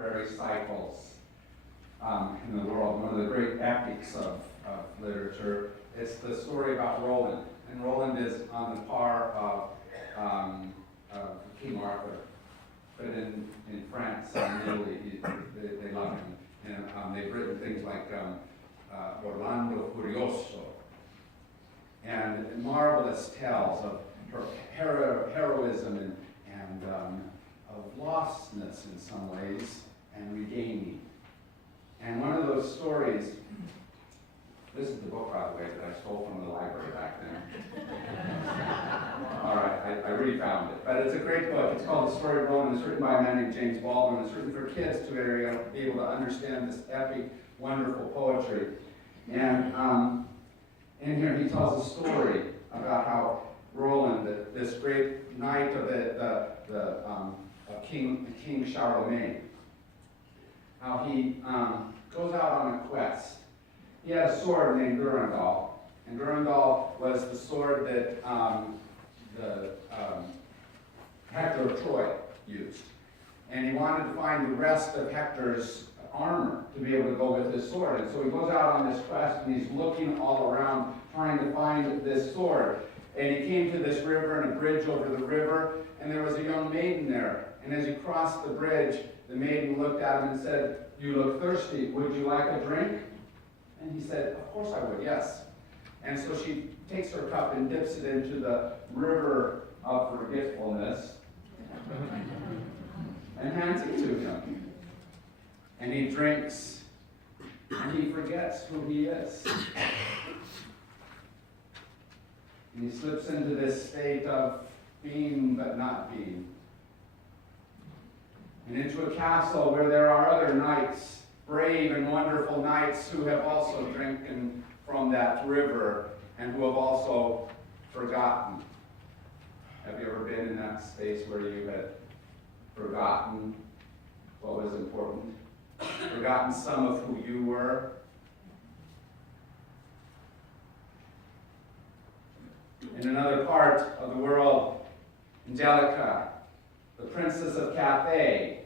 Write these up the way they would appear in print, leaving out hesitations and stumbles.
literary cycles in the world, one of the great epics of literature. It's the story about Roland. And Roland is on the par of King Arthur. But in France and Italy, they love him. And they've written things like Orlando Furioso, and marvelous tales of her heroism and of lostness in some ways, and regaining. And one of those stories, this is the book, by the way, that I stole from the library back then. All right, I refound it. But it's a great book. It's called The Story of Roland. It's written by a man named James Baldwin. It's written for kids to be able to understand this epic, wonderful poetry. And in here he tells a story about how Roland, this great knight of King Charlemagne, how he goes out on a quest. He had a sword named Durendal, and Durendal was the sword that Hector of Troy used. And he wanted to find the rest of Hector's armor to be able to go with his sword. And so he goes out on this quest, and he's looking all around trying to find this sword. And he came to this river and a bridge over the river, and there was a young maiden there. And as he crossed the bridge, the maiden looked at him and said, "You look thirsty. Would you like a drink?" And he said, "Of course I would, yes." And so she takes her cup and dips it into the river of forgetfulness and hands it to him. And he drinks, and he forgets who he is. And he slips into this state of being but not being. And into a castle where there are other knights, brave and wonderful knights who have also drinking from that river and who have also forgotten. Have you ever been in that space where you had forgotten what was important? Forgotten some of who you were? In another part of the world, Angelica, the princess of Cathay,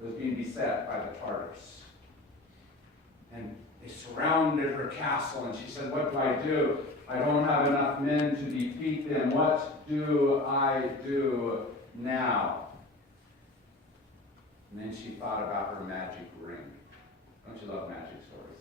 was being beset by the Tartars. And they surrounded her castle, and she said, "What do I do? I don't have enough men to defeat them. What do I do now?" And then she thought about her magic ring. Don't you love magic stories?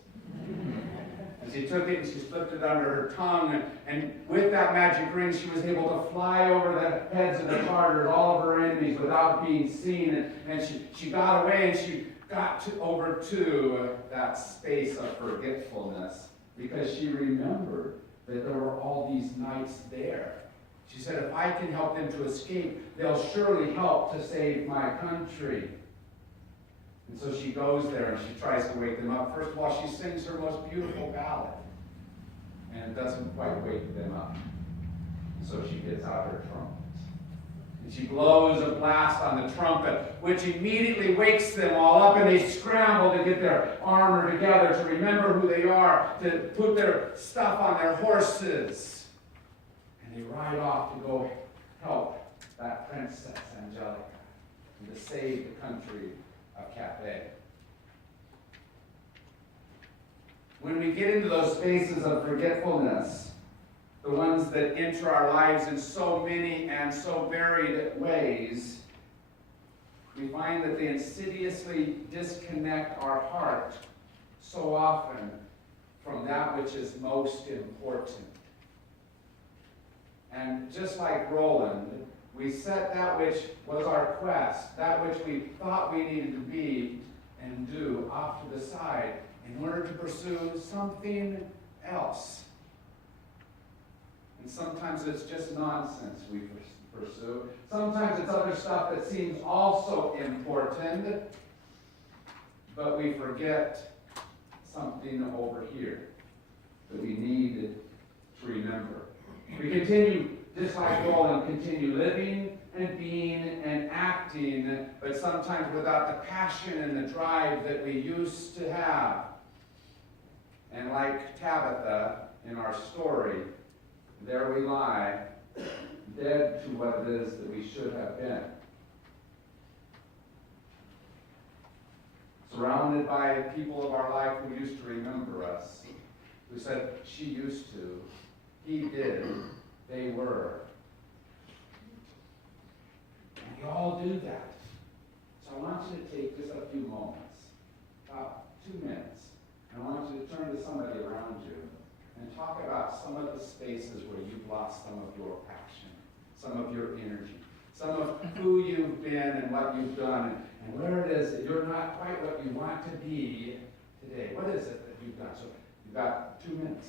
And she took it and she slipped it under her tongue, and with that magic ring she was able to fly over the heads of the Tartars, all of her enemies, without being seen. And she got away, and she got over to that space of forgetfulness because she remembered that there were all these knights there. She said, "If I can help them to escape, they'll surely help to save my country." And so she goes there and she tries to wake them up. First of all, she sings her most beautiful ballad, and it doesn't quite wake them up. And so she gets out her trumpet. And she blows a blast on the trumpet, which immediately wakes them all up, and they scramble to get their armor together, to remember who they are, to put their stuff on their horses. And they ride off to go help that princess, Angelica, and to save the country of Cathay. When we get into those spaces of forgetfulness, the ones that enter our lives in so many and so varied ways, we find that they insidiously disconnect our heart so often from that which is most important. And just like Roland, we set that which was our quest, that which we thought we needed to be and do, off to the side in order to pursue something else. And sometimes it's just nonsense we pursue. Sometimes it's other stuff that seems also important, but we forget something over here that we need to remember. We continue, just like Roland, continue living and being and acting, but sometimes without the passion and the drive that we used to have. And like Tabitha in our story, there we lie, dead to what it is that we should have been. surrounded by people of our life who used to remember us, who said, she used to, he did, they were. And we all do that. So I want you to take just a few moments, about 2 minutes, and I want you to turn to somebody around you and talk about some of the spaces where you've lost some of your passion, some of your energy, some of who you've been and what you've done, and where it is that you're not quite what you want to be today. What is it that you've done? So you've got 2 minutes.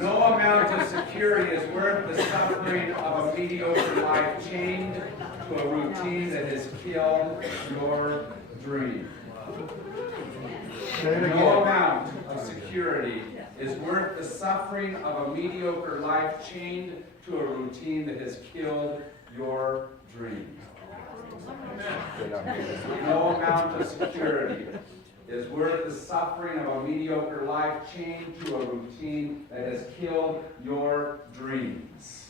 No amount of security is worth the suffering of a mediocre life chained to a routine that has killed your dream. No amount of security is worth the suffering of a mediocre life chained to a routine that has killed your dream. No amount of security is worth the suffering of a mediocre life chained to a routine that has killed your dreams.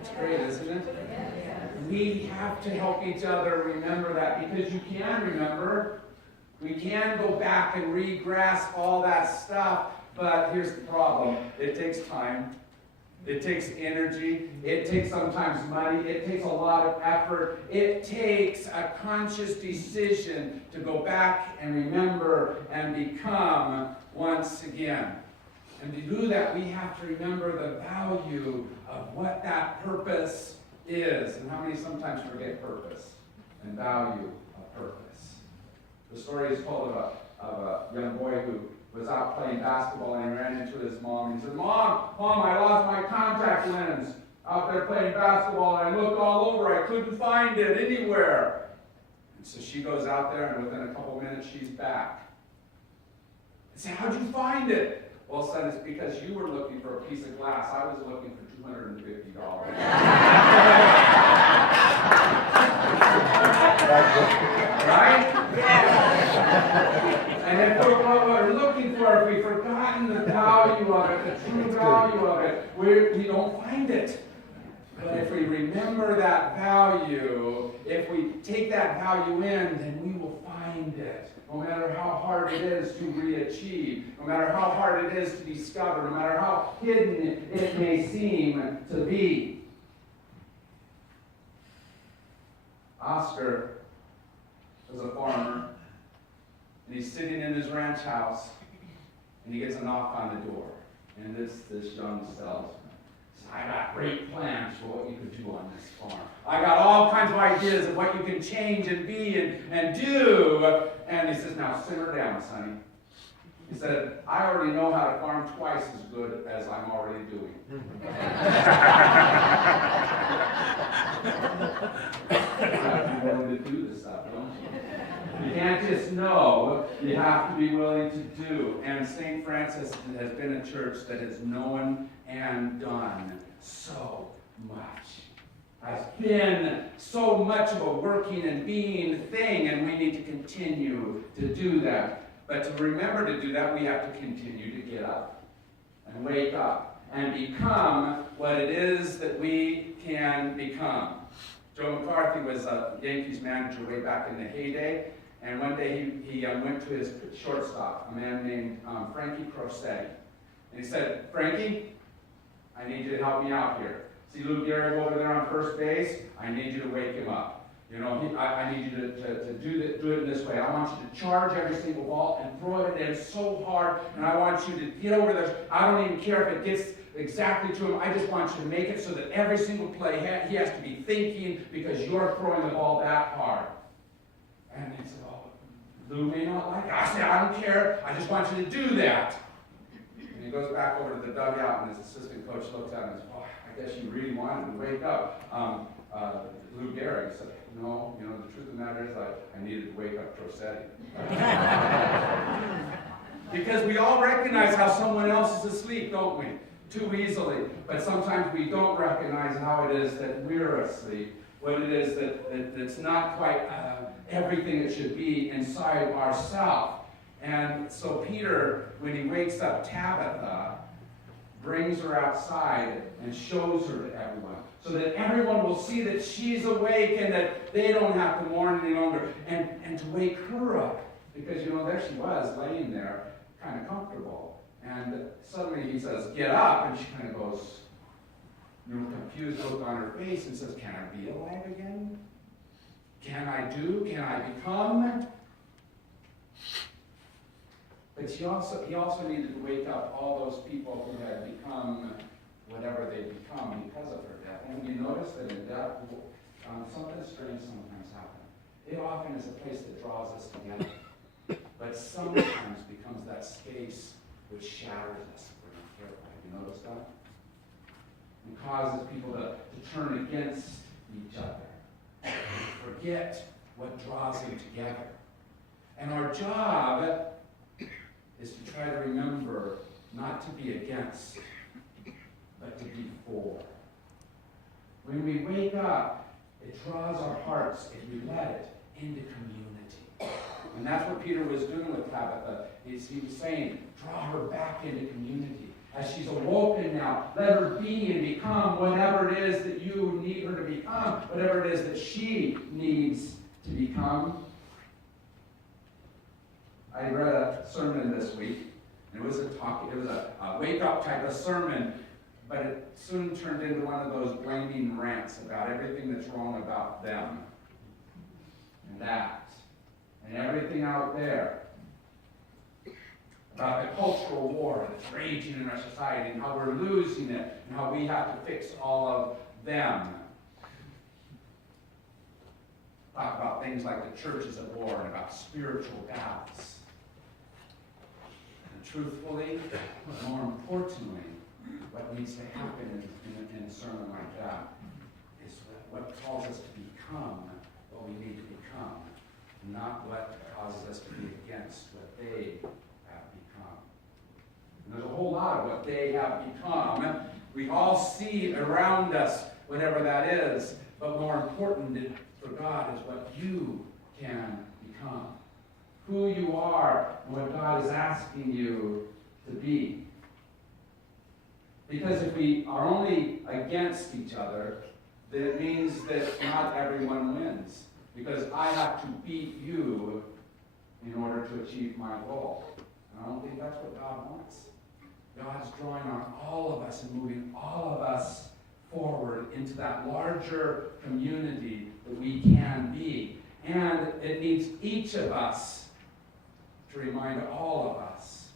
It's great, isn't it? We have to help each other remember that, because you can remember. We can go back and re-grasp all that stuff, but here's the problem. It takes time. It takes energy. It takes sometimes money. It takes a lot of effort. It takes a conscious decision to go back and remember and become once again. And to do that, we have to remember the value of what that purpose is. And how many sometimes forget purpose and value of purpose? The story is told of a young boy who was out playing basketball, and he ran into his mom. And he said, Mom, I lost my contact lens out there playing basketball. And I looked all over. I couldn't find it anywhere. And so she goes out there, and within a couple minutes, she's back. I said, how'd you find it? Well, son, it's because you were looking for a piece of glass. I was looking for $250. Right? And if what we're looking for, if we've forgotten the value of it, the true value of it, we don't find it. But if we remember that value, if we take that value in, then we will find it. No matter how hard it is to re-achieve, no matter how hard it is to discover, no matter how hidden it may seem to be. Oscar was a farmer, and he's sitting in his ranch house, and he gets a knock on the door. And this young salesman says, I got great plans for what you could do on this farm. I got all kinds of ideas of what you can change and be and do. And he says, now simmer down, sonny. He said, I already know how to farm twice as good as I'm already doing. You have to be willing to do this stuff, don't you? You can't just know, you have to be willing to do. And St. Francis has been a church that has known and done so much. Has been so much of a working and being thing, and we need to continue to do that. But to remember to do that, we have to continue to get up and wake up and become what it is that we can become. Joe McCarthy was a Yankees manager way back in the heyday, and one day he went to his shortstop, a man named Frankie Crosetti. And he said, "Frankie, I need you to help me out here. See Lou Gehrig over there on first base? I need you to wake him up. You know, I need you to do it in this way. I want you to charge every single ball and throw it in so hard, and I want you to get over there. I don't even care if it gets exactly to him. I just want you to make it so that every single play he has to be thinking because you're throwing the ball that hard." And he said, "Oh, Lou may not like it." I said, "I don't care. I just want you to do that." And he goes back over to the dugout, and his assistant coach looks at him and says, "Oh, I guess you really wanted him to wake up." Lou Gehrig said, "No, you know, the truth of the matter is I needed to wake up Crosetti." Because we all recognize how someone else is asleep, don't we? Too easily. But sometimes we don't recognize how it is that we're asleep. What it is that's not quite everything it should be inside of ourselves. And so Peter, when he wakes up Tabitha, brings her outside and shows her to everyone, so that everyone will see that she's awake and that they don't have to mourn any longer, and to wake her up. Because, you know, there she was, laying there, kind of comfortable. And suddenly he says, "Get up," and she kind of goes, you know, confused look on her face, and says, "Can I be alive again? Can I become?" But he also needed to wake up all those people who had become whatever they become because of her death. And you notice that in death, something strange sometimes happens. It often is a place that draws us together, but sometimes becomes that space which shatters us if we're not careful. Have you noticed that? And causes people to turn against each other, and forget what draws them together. And our job is to try to remember not to be against, but to be for. When we wake up, it draws our hearts, if we let it, into community. And that's what Peter was doing with Tabitha. He was saying, draw her back into community. As she's awoken now, let her be and become whatever it is that you need her to become, whatever it is that she needs to become. I read a sermon this week, and it was a wake-up type of sermon, but it soon turned into one of those blaming rants about everything that's wrong about them, and that, and everything out there, about the cultural war that's raging in our society, and how we're losing it, and how we have to fix all of them. Talk about things like the church is at war, and about spiritual battles. Truthfully, but more importantly, what needs to happen in a sermon like that is what calls us to become what we need to become, not what causes us to be against what they have become. And there's a whole lot of what they have become. We all see around us whatever that is, but more important for God is what you can become. Who you are and what God is asking you to be. Because if we are only against each other, then it means that not everyone wins. Because I have to beat you in order to achieve my goal. And I don't think that's what God wants. God's drawing on all of us and moving all of us forward into that larger community that we can be. And it needs each of us to remind all of us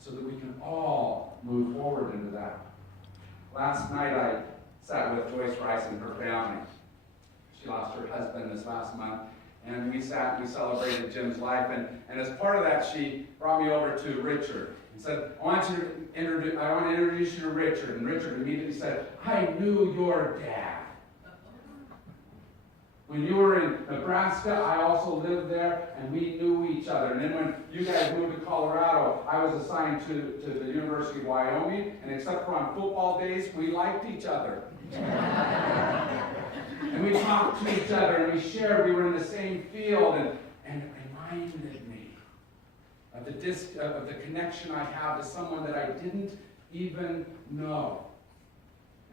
so that we can all move forward into that. Last night I sat with Joyce Rice and her family. She lost her husband this last month, and we sat and we celebrated Jim's life, and as part of that she brought me over to Richard and said, I want to introduce you to Richard. And Richard immediately said, I knew your dad. When you were in Nebraska, I also lived there, and we knew each other. And then when you guys moved to Colorado, I was assigned to the University of Wyoming, and except for on football days, we liked each other. And we talked to each other, and we shared. We were in the same field, and it reminded me of the connection I have to someone that I didn't even know.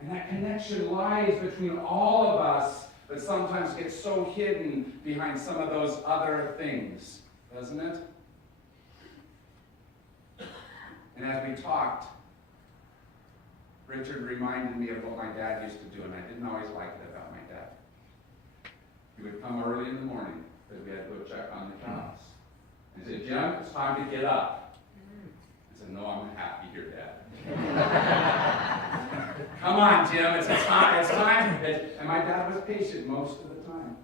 And that connection lies between all of us, but sometimes gets so hidden behind some of those other things, doesn't it? And as we talked, Richard reminded me of what my dad used to do, and I didn't always like it about my dad. He would come early in the morning, because we had to go check on the cows. And he said, "Jim, it's time to get up." I said, "No, I'm happy here, Dad." "Come on, Jim, it's time. And my dad was patient most of the time.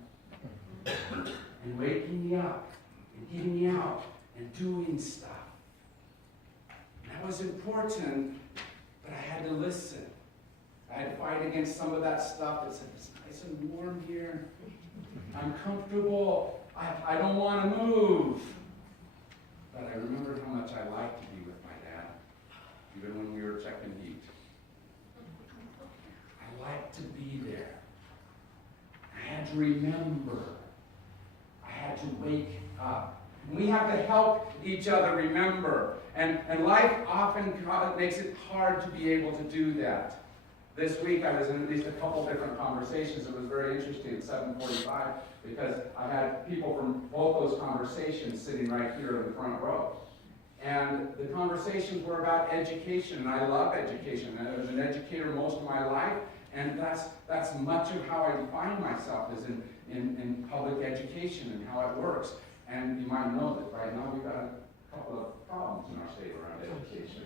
And waking me up, and getting me out, and doing stuff. And that was important, but I had to listen. I had to fight against some of that stuff that said, "It's nice and warm here. I'm comfortable. I don't want to move." But I remembered how much I liked to be with my dad, even when we were checking heat. I liked to be there. I had to remember. I had to wake up. And we have to help each other remember. And life often makes it hard to be able to do that. This week I was in at least a couple different conversations. It was very interesting at 7:45 because I had people from both those conversations sitting right here in the front row. And the conversations were about education, and I love education. I was an educator most of my life, and that's much of how I define myself is in public education and how it works. And you might know that right now we've got a couple of problems in our state around education.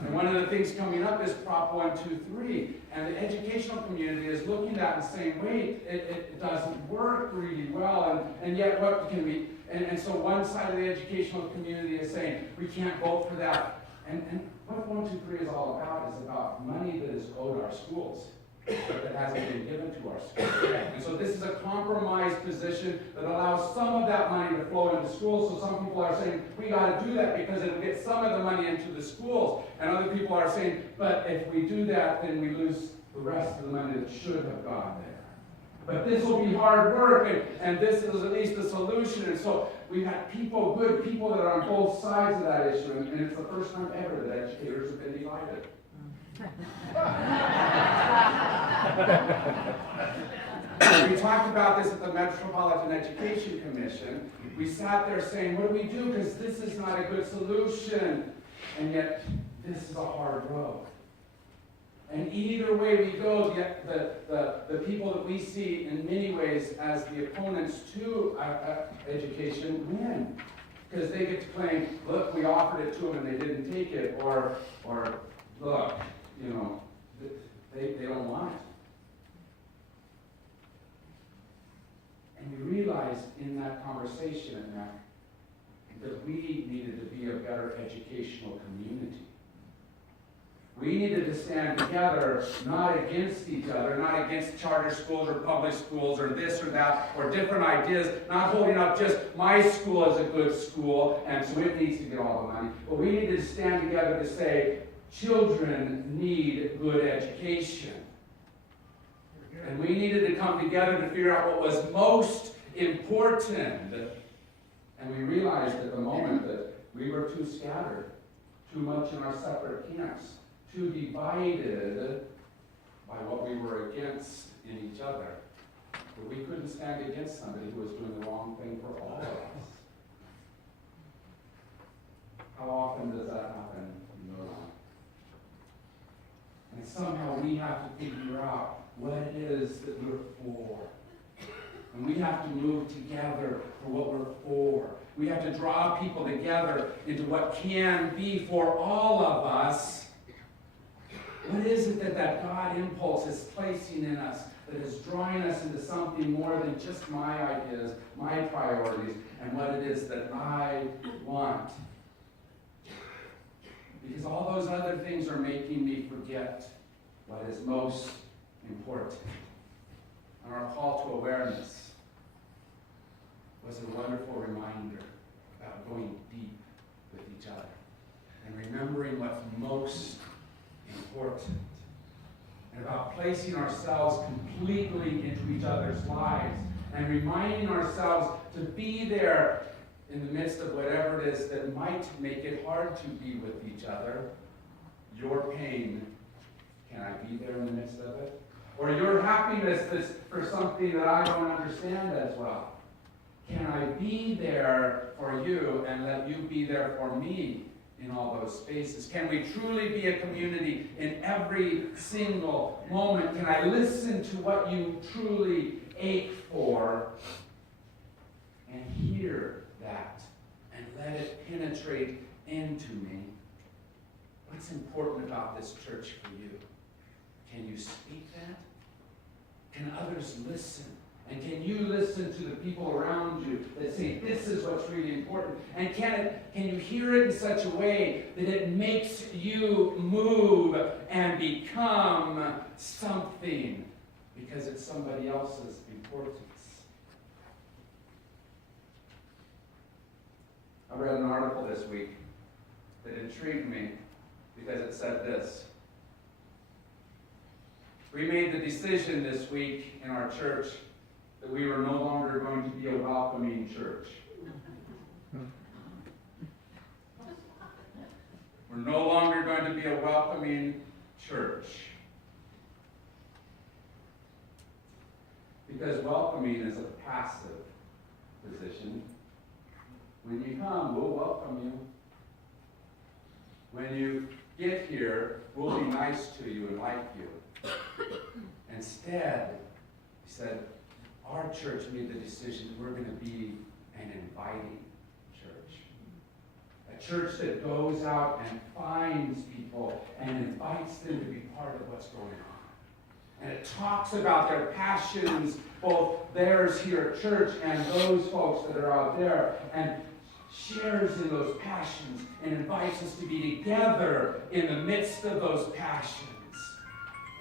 And one of the things coming up is Prop 123, and the educational community is looking at it the same way. It doesn't work really well, and yet what can we, and so one side of the educational community is saying, we can't vote for that. And what 123 is all about is about money that is owed our schools, but that hasn't been given to our schools. And so this is a compromise position that allows some of that money to flow into schools. So some people are saying, we got to do that because it'll get some of the money into the schools. And other people are saying, but if we do that, then we lose the rest of the money that should have gone there. But this will be hard work, and this is at least a solution. And so we've had people, good people that are on both sides of that issue, and it's the first time ever that educators have been divided. We talked about this at the Metropolitan Education Commission. We sat there saying, what do we do? Because this is not a good solution. And yet, this is a hard road. And either way we go, the people that we see in many ways as the opponents to education win. Because they get to claim, look, we offered it to them and they didn't take it. Or look, you know, they don't want it. And we realized in that conversation that we needed to be a better educational community. We needed to stand together, not against each other, not against charter schools or public schools or this or that or different ideas, not holding up just my school as a good school and so it needs to get all the money. But we needed to stand together to say, children need good education. And we needed to come together to figure out what was most important. And we realized at the moment that we were too scattered, too much in our separate camps, too divided by what we were against in each other. But we couldn't stand against somebody who was doing the wrong thing for all of us. How often does that happen in your life? And somehow we have to figure out what it is that we're for. And we have to move together for what we're for. We have to draw people together into what can be for all of us. What is it that God impulse is placing in us that is drawing us into something more than just my ideas, my priorities, and what it is that I want? Because all those other things are making me forget what is most important. and our call to awareness was a wonderful reminder about going deep with each other and remembering what's most important, and about placing ourselves completely into each other's lives and reminding ourselves to be there in the midst of whatever it is that might make it hard to be with each other. Your pain, can I be there in the midst of it? Or your happiness that's for something that I don't understand as well. Can I be there for you and let you be there for me in all those spaces? Can we truly be a community in every single moment? Can I listen to what you truly ache for and hear that and let it penetrate into me? What's important about this church for you? Can you speak that? Can others listen? And can you listen to the people around you that say, this is what's really important? And can you hear it in such a way that it makes you move and become something because it's somebody else's importance? I read an article this week that intrigued me because it said this. We made the decision this week in our church that we were no longer going to be a welcoming church. We're no longer going to be a welcoming church. Because welcoming is a passive position. When you come, we'll welcome you. When you get here, we'll be nice to you and like you. Instead, he said, our church made the decision that we're going to be an inviting church. A church that goes out and finds people and invites them to be part of what's going on. And it talks about their passions, both theirs here at church and those folks that are out there, and shares in those passions and invites us to be together in the midst of those passions.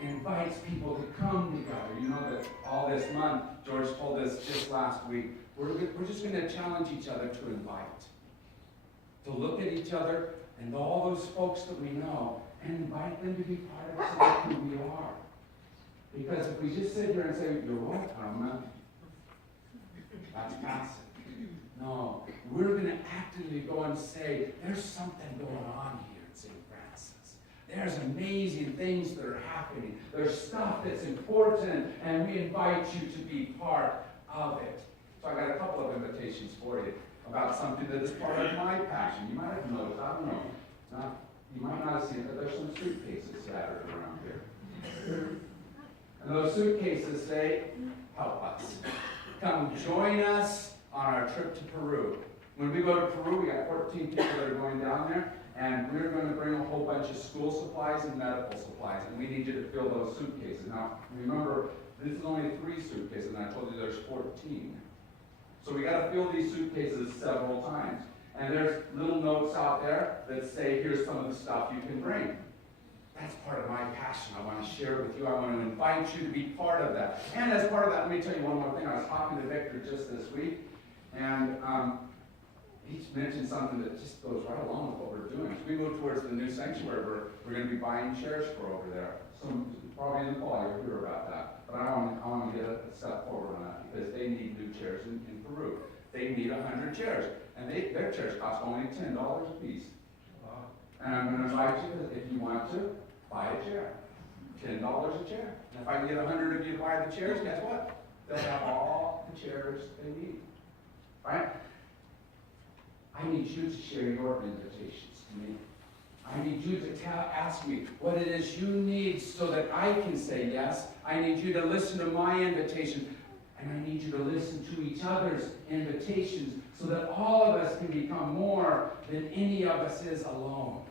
And invites people to come together. You know that all this month, George told us just last week, we're just going to challenge each other to invite. To look at each other and all those folks that we know and invite them to be part of who we are. Because if we just sit here and say, you're welcome, that's passive. No, we're going to actively go and say, there's something going on here in St. Francis. There's amazing things that are happening. There's stuff that's important, and we invite you to be part of it. So I got a couple of invitations for you about something that is part of my passion. You might have noticed, I don't know. You might not have seen it, but there's some suitcases scattered around here. And those suitcases say, help us. Come join us on our trip to Peru. When we go to Peru, we got 14 people that are going down there, and we're going to bring a whole bunch of school supplies and medical supplies, and we need you to fill those suitcases. Now, remember, this is only 3 suitcases, and I told you there's 14. So we got to fill these suitcases several times. And there's little notes out there that say, here's some of the stuff you can bring. That's part of my passion. I want to share it with you. I want to invite you to be part of that. And as part of that, let me tell you one more thing. I was talking to Victor just this week, and he mentioned something that just goes right along with what we're doing. As we move towards the new sanctuary, we're going to be buying chairs for over there. So probably in the fall you'll hear about that. But I want to get a step forward on that because they need new chairs in Peru. They need 100 chairs. And their chairs cost only $10 a piece. And I'm going to invite you, if you want to, buy a chair. $10 a chair. And if I can get 100 of you to buy the chairs, guess what? They'll have all the chairs they need. Right? I need you to share your invitations to me. I need you to ask me what it is you need so that I can say yes. I need you to listen to my invitation. And I need you to listen to each other's invitations so that all of us can become more than any of us is alone.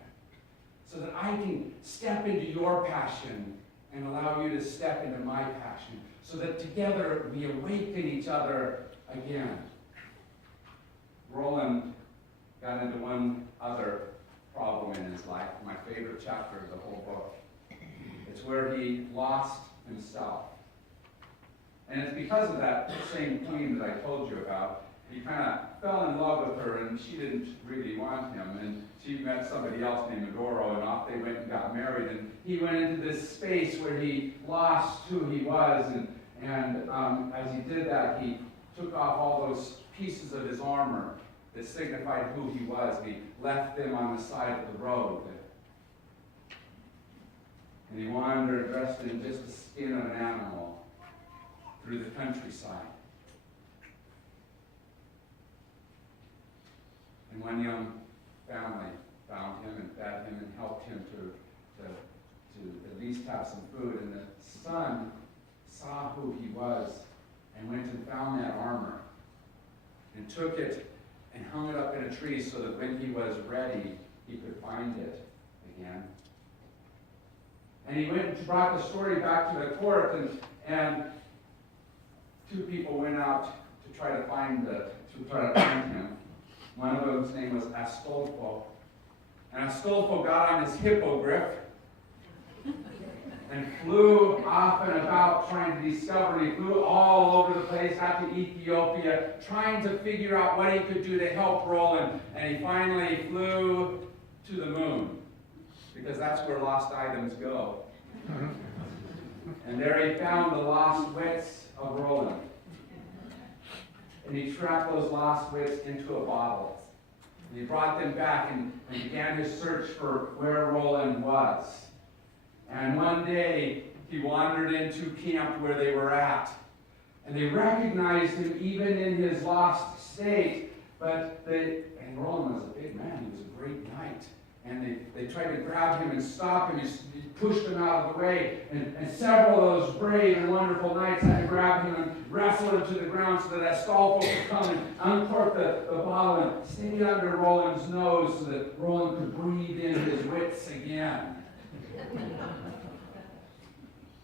So that I can step into your passion and allow you to step into my passion. So that together we awaken each other again. Roland got into one other problem in his life. My favorite chapter of the whole book. It's where he lost himself. And because of that same queen that I told you about, he kind of fell in love with her, and she didn't really want him. And she met somebody else named Medoro, and off they went and got married. And he went into this space where he lost who he was. And as he did that, he took off all those pieces of his armor that signified who he was. And he left them on the side of the road. And he wandered dressed in just the skin of an animal through the countryside. And one young family found him and fed him and helped him to at least have some food. And the son saw who he was and went and found that armor and took it and hung it up in a tree so that when he was ready, he could find it again. And he went and brought the story back to the court, and two people went out to try to find him. One of them's name was Astolfo. And Astolfo got on his hippogriff and flew off and about trying to discover. He flew all over the place, got to Ethiopia, trying to figure out what he could do to help Roland. And he finally flew to the moon, because that's where lost items go. And there he found the lost wits of Roland. And he trapped those lost wits into a bottle. And he brought them back and began his search for where Roland was. And one day, he wandered into camp where they were at. And they recognized him even in his lost state. And Roland was a big man. He was a great knight. And they tried to grab him and stop him. He pushed him out of the way. And several of those brave and wonderful knights had to grab him and wrestle him to the ground so that Astolfo could come and uncork the bottle and stick it under Roland's nose so that Roland could breathe in his wits again.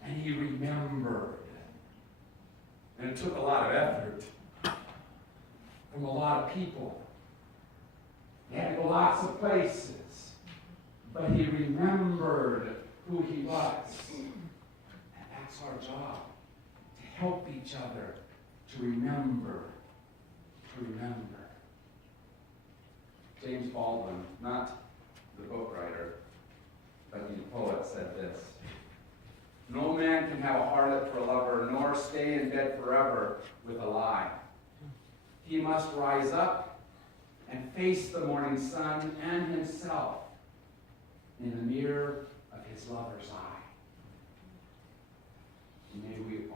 And he remembered. And it took a lot of effort from a lot of people. He had to go lots of places. But he remembered who he was. And that's our job, to help each other to remember. James Baldwin, not the book writer, but the poet, said this: "No man can have a harlot for a lover, nor stay in bed forever with a lie. He must rise up and face the morning sun and himself in the mirror of his lover's eye." May we